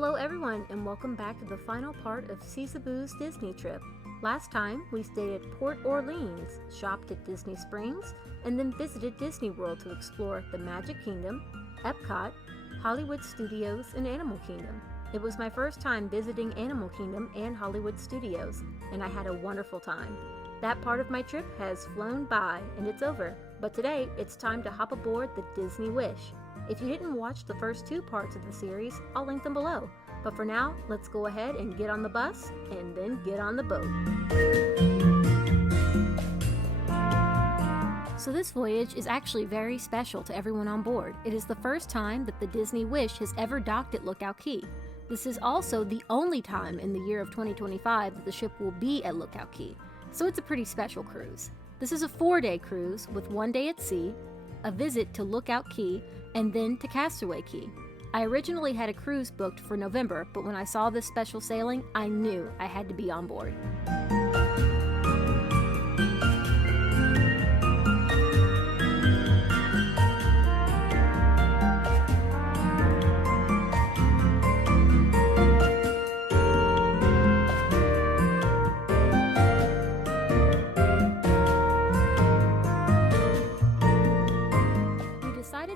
Hello everyone, and welcome back to the final part of Seasaboo's Disney trip. Last time, we stayed at Port Orleans, shopped at Disney Springs, and then visited Disney World to explore the Magic Kingdom, Epcot, Hollywood Studios, and Animal Kingdom. It was my first time visiting Animal Kingdom and Hollywood Studios, and I had a wonderful time. That part of my trip has flown by, and it's over. But today, it's time to hop aboard the Disney Wish. If you didn't watch the first two parts of the series, I'll link them below. But for now, let's go ahead and get on the bus, and then get on the boat. So this voyage is actually very special to everyone on board. It is the first time that the Disney Wish has ever docked at Lookout Cay. This is also the only time in the year of 2025 that the ship will be at Lookout Cay. So it's a pretty special cruise. This is a 4-day cruise with 1 day at sea, a visit to Lookout Cay, and then to Castaway Cay. I originally had a cruise booked for November, but when I saw this special sailing, I knew I had to be on board.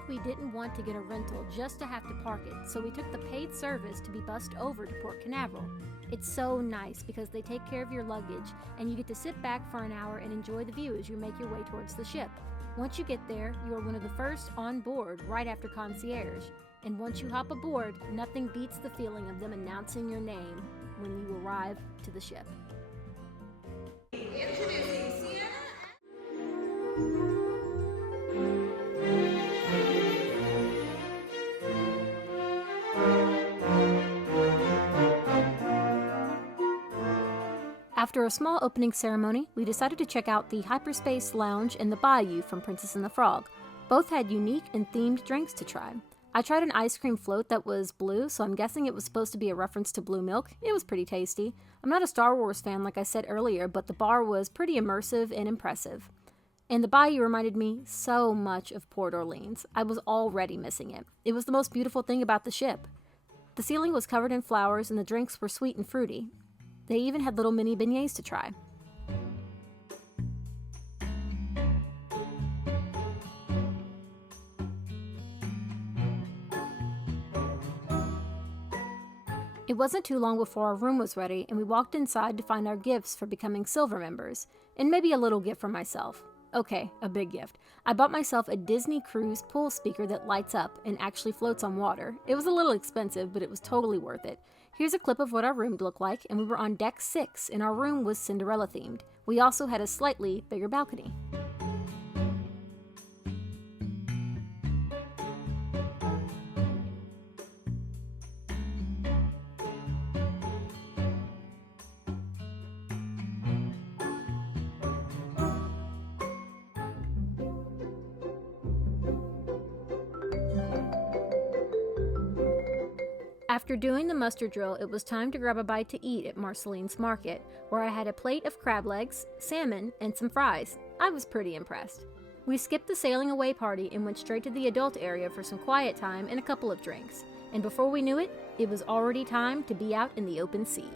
We didn't want to get a rental just to have to park it, so we took the paid service to be bussed over to Port Canaveral. It's so nice because they take care of your luggage and you get to sit back for an hour and enjoy the view as you make your way towards the ship. Once you get there, you are one of the first on board right after concierge. And once you hop aboard, nothing beats the feeling of them announcing your name when you arrive to the ship. Introducing Sienna. After a small opening ceremony, we decided to check out the Hyperspace Lounge and the Bayou from Princess and the Frog. Both had unique and themed drinks to try. I tried an ice cream float that was blue, so I'm guessing it was supposed to be a reference to blue milk. It was pretty tasty. I'm not a Star Wars fan like I said earlier, but the bar was pretty immersive and impressive. And the Bayou reminded me so much of Port Orleans. I was already missing it. It was the most beautiful thing about the ship. The ceiling was covered in flowers and the drinks were sweet and fruity. They even had little mini beignets to try. It wasn't too long before our room was ready, and we walked inside to find our gifts for becoming silver members, and maybe a little gift for myself. Okay, a big gift. I bought myself a Disney Cruise pool speaker that lights up and actually floats on water. It was a little expensive, but it was totally worth it. Here's a clip of what our room looked like, and we were on deck 6, and our room was Cinderella themed. We also had a slightly bigger balcony. After doing the muster drill, it was time to grab a bite to eat at Marceline's Market, where I had a plate of crab legs, salmon, and some fries. I was pretty impressed. We skipped the sailing away party and went straight to the adult area for some quiet time and a couple of drinks. And before we knew it, it was already time to be out in the open sea.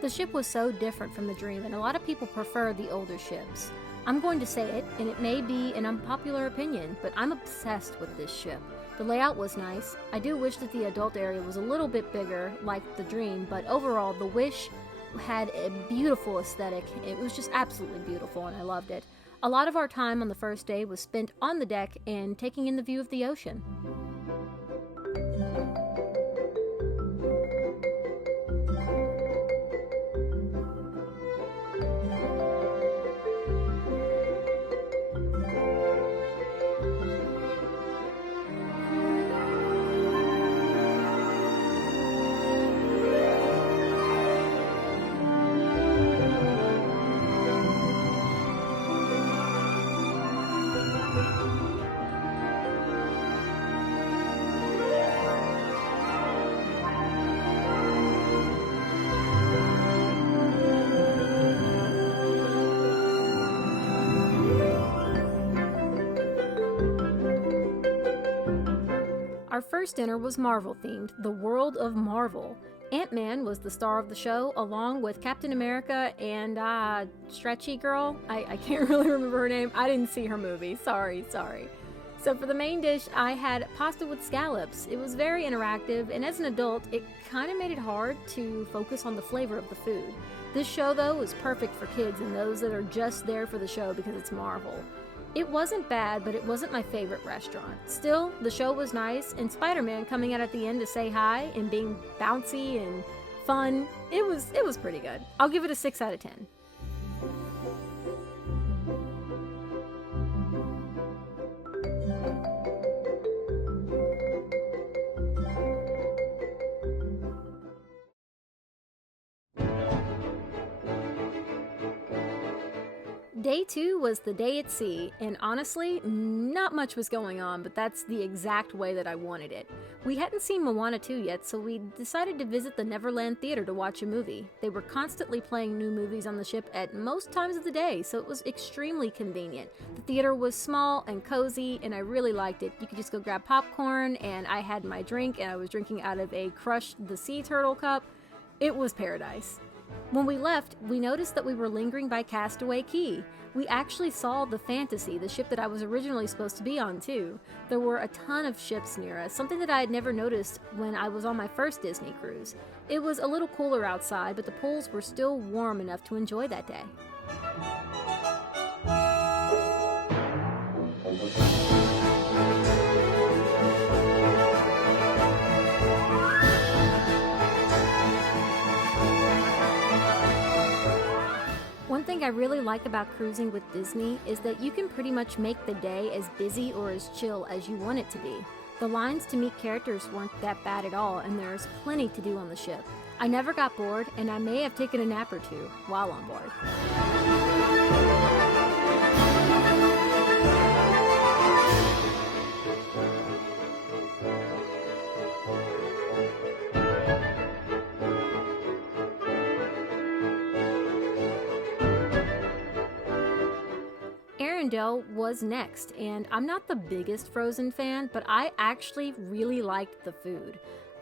The ship was so different from the Dream, and a lot of people prefer the older ships. I'm going to say it, and it may be an unpopular opinion, but I'm obsessed with this ship. The layout was nice. I do wish that the adult area was a little bit bigger, like the Dream, but overall, the Wish had a beautiful aesthetic. It was just absolutely beautiful, and I loved it. A lot of our time on the first day was spent on the deck and taking in the view of the ocean. Our first dinner was Marvel themed, the World of Marvel. Ant-Man was the star of the show, along with Captain America and, Stretchy Girl. I can't really remember her name. I didn't see her movie. Sorry. So for the main dish, I had pasta with scallops. It was very interactive, and as an adult, it kind of made it hard to focus on the flavor of the food. This show, though, is perfect for kids and those that are just there for the show because it's Marvel. It wasn't bad, but it wasn't my favorite restaurant. Still, the show was nice, and Spider-Man coming out at the end to say hi and being bouncy and fun, it was pretty good. I'll give it a 6 out of 10. Day 2 was the day at sea, and honestly, not much was going on, but that's the exact way that I wanted it. We hadn't seen Moana 2 yet, so we decided to visit the Neverland Theater to watch a movie. They were constantly playing new movies on the ship at most times of the day, so it was extremely convenient. The theater was small and cozy, and I really liked it. You could just go grab popcorn, and I had my drink, and I was drinking out of a Crush the Sea Turtle cup. It was paradise. When we left, we noticed that we were lingering by Castaway Cay. We actually saw the Fantasy, the ship that I was originally supposed to be on too. There were a ton of ships near us, something that I had never noticed when I was on my first Disney cruise. It was a little cooler outside, but the pools were still warm enough to enjoy that day. One thing I really like about cruising with Disney is that you can pretty much make the day as busy or as chill as you want it to be. The lines to meet characters weren't that bad at all, and there's plenty to do on the ship. I never got bored, and I may have taken a nap or two while on board. Arendelle was next, and I'm not the biggest Frozen fan, but I actually really liked the food.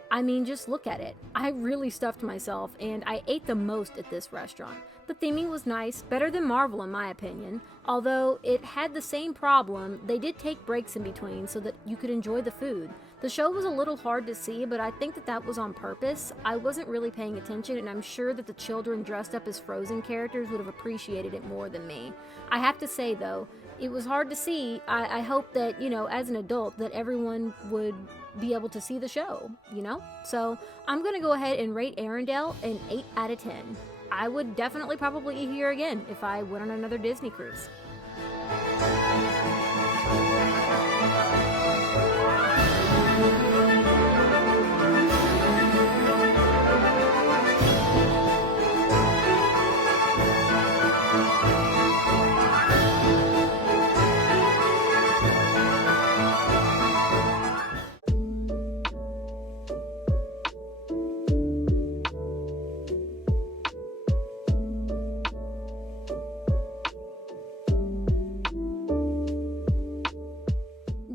I mean, just look at it. I really stuffed myself, and I ate the most at this restaurant. The theming was nice, better than Marvel in my opinion. Although it had the same problem, they did take breaks in between so that you could enjoy the food. The show was a little hard to see, but I think that was on purpose. I wasn't really paying attention, and I'm sure that the children dressed up as Frozen characters would have appreciated it more than me. I have to say, though, it was hard to see. I hope that, as an adult, that everyone would be able to see the show, So I'm going to go ahead and rate Arendelle an 8 out of 10. I would definitely probably eat here again if I went on another Disney cruise.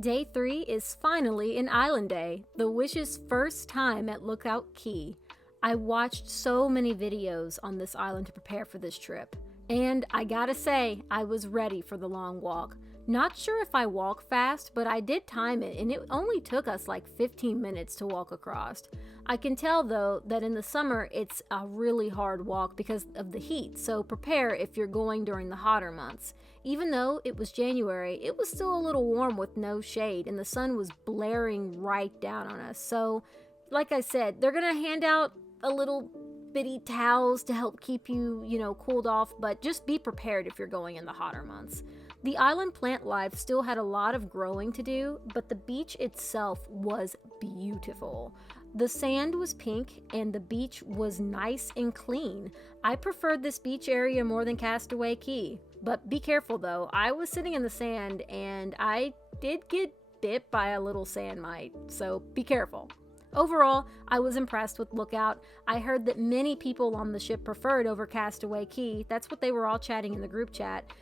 Day 3 is finally an island day, the Wish's first time at Lookout Cay. I watched so many videos on this island to prepare for this trip, and I gotta say, I was ready for the long walk. Not sure if I walk fast, but I did time it, and it only took us like 15 minutes to walk across. I can tell though that in the summer it's a really hard walk because of the heat, so prepare if you're going during the hotter months. Even though it was January, it was still a little warm with no shade, and the sun was blaring right down on us. So, like I said, they're gonna hand out a little bitty towels to help keep you, cooled off, but just be prepared if you're going in the hotter months. The island plant life still had a lot of growing to do, but the beach itself was beautiful. The sand was pink and the beach was nice and clean. I preferred this beach area more than Castaway Cay. But be careful though, I was sitting in the sand and I did get bit by a little sand mite, so be careful. Overall, I was impressed with Lookout. I heard that many people on the ship preferred over Castaway Cay. That's what they were all chatting in the group chat.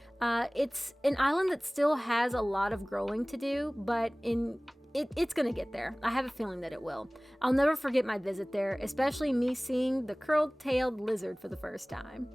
It's an island that still has a lot of growing to do, but it's gonna get there. I have a feeling that it will. I'll never forget my visit there, especially me seeing the curled-tailed lizard for the first time.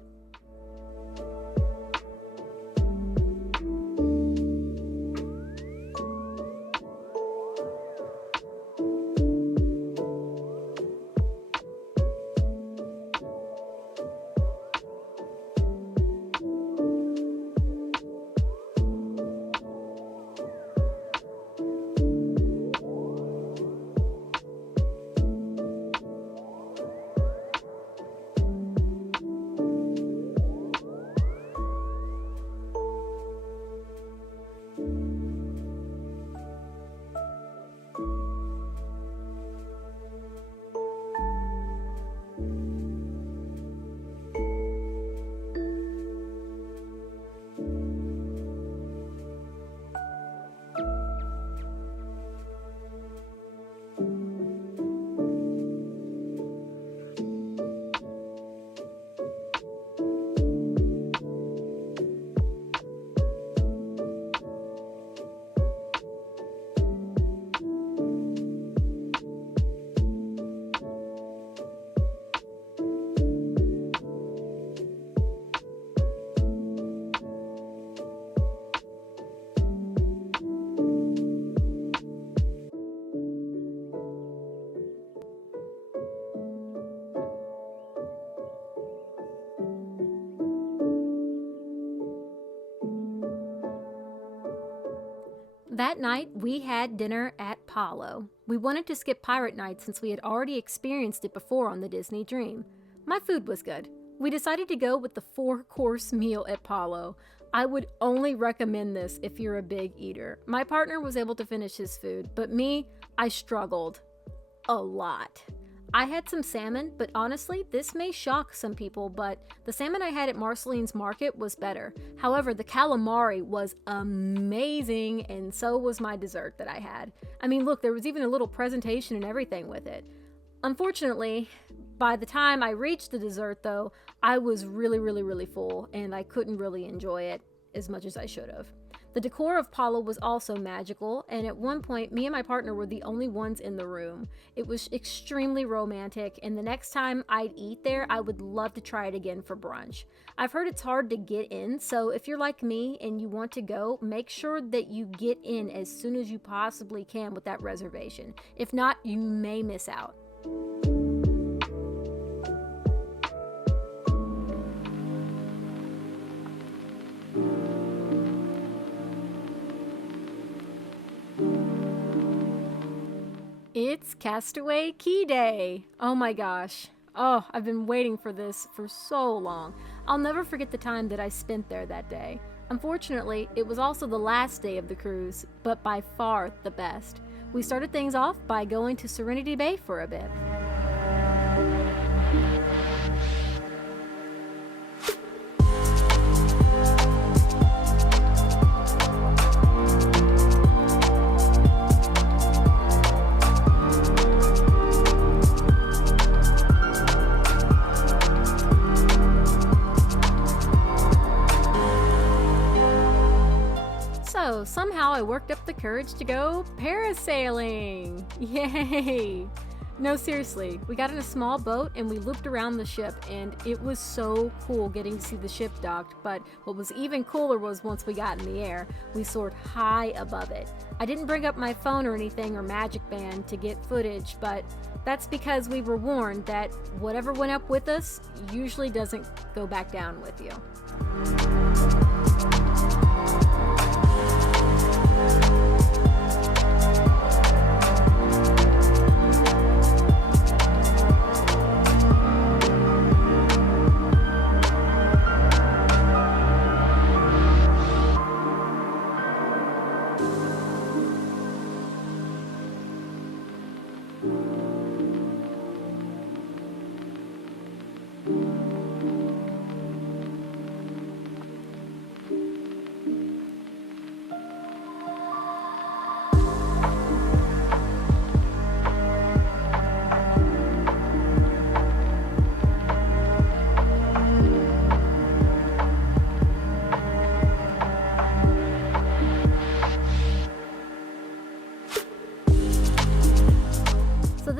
That night, we had dinner at Palo. We wanted to skip Pirate Night since we had already experienced it before on the Disney Dream. My food was good. We decided to go with the 4-course meal at Palo. I would only recommend this if you're a big eater. My partner was able to finish his food, but me, I struggled a lot. I had some salmon, but honestly, this may shock some people, but the salmon I had at Marceline's Market was better. However, the calamari was amazing, and so was my dessert that I had. I mean, look, there was even a little presentation and everything with it. Unfortunately, by the time I reached the dessert, though, I was really full, and I couldn't really enjoy it as much as I should have. The decor of Palo was also magical, and at one point, me and my partner were the only ones in the room. It was extremely romantic, and the next time I'd eat there, I would love to try it again for brunch. I've heard it's hard to get in, so if you're like me and you want to go, make sure that you get in as soon as you possibly can with that reservation. If not, you may miss out. It's Castaway Cay Day! Oh my gosh. Oh, I've been waiting for this for so long. I'll never forget the time that I spent there that day. Unfortunately, it was also the last day of the cruise, but by far the best. We started things off by going to Serenity Bay for a bit. So somehow I worked up the courage to go parasailing. Yay! No, seriously, we got in a small boat and we looped around the ship, and it was so cool getting to see the ship docked, but what was even cooler was once we got in the air, we soared high above it. I didn't bring up my phone or anything or Magic Band to get footage, but that's because we were warned that whatever went up with us usually doesn't go back down with you.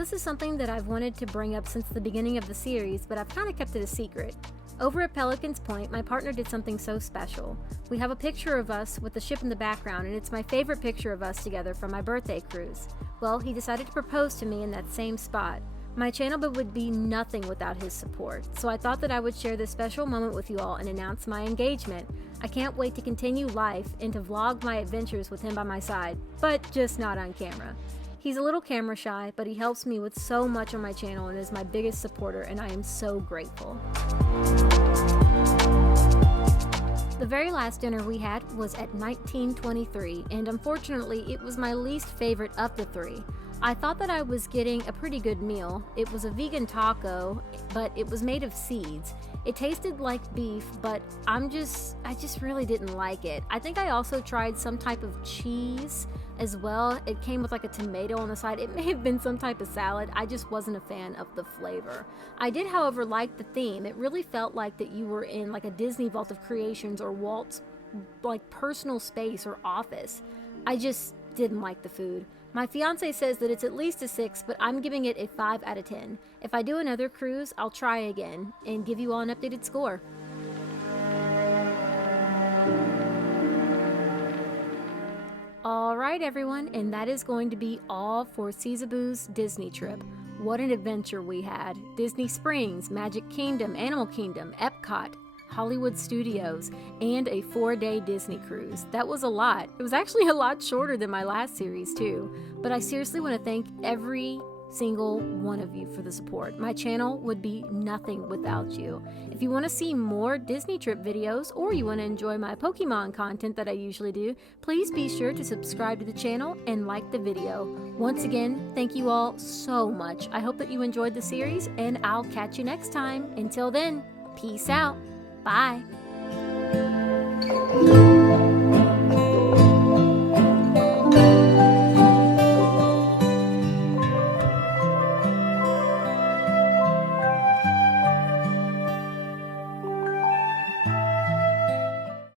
this is something that I've wanted to bring up since the beginning of the series, but I've kind of kept it a secret. Over at Pelican's Point, my partner did something so special. We have a picture of us with the ship in the background, and it's my favorite picture of us together from my birthday cruise. Well, he decided to propose to me in that same spot. My channel would be nothing without his support, so I thought that I would share this special moment with you all and announce my engagement. I can't wait to continue life and to vlog my adventures with him by my side, but just not on camera. He's a little camera shy, but he helps me with so much on my channel and is my biggest supporter, and I am so grateful. The very last dinner we had was at 1923, and unfortunately it was my least favorite of the three. I thought that I was getting a pretty good meal. It was a vegan taco, but it was made of seeds. It tasted like beef, but I just really didn't like it. I think I also tried some type of cheese as well. It came with like a tomato on the side. It may have been some type of salad. I just wasn't a fan of the flavor. I did, however, like the theme. It really felt like that you were in like a Disney Vault of Creations or Walt's like personal space or office. I just didn't like the food. My fiance says that it's at least a 6, but I'm giving it a 5 out of 10. If I do another cruise, I'll try again and give you all an updated score. Alright everyone, and that is going to be all for Seasaboo's Disney trip. What an adventure we had. Disney Springs, Magic Kingdom, Animal Kingdom, Epcot, Hollywood Studios, and a 4-day Disney cruise. That was a lot. It was actually a lot shorter than my last series too, but I seriously want to thank every single one of you for the support. My channel would be nothing without you. If you want to see more Disney trip videos or you want to enjoy my Pokemon content that I usually do, please be sure to subscribe to the channel and like the video. Once again, thank you all so much. I hope that you enjoyed the series, and I'll catch you next time. Until then, peace out. Bye.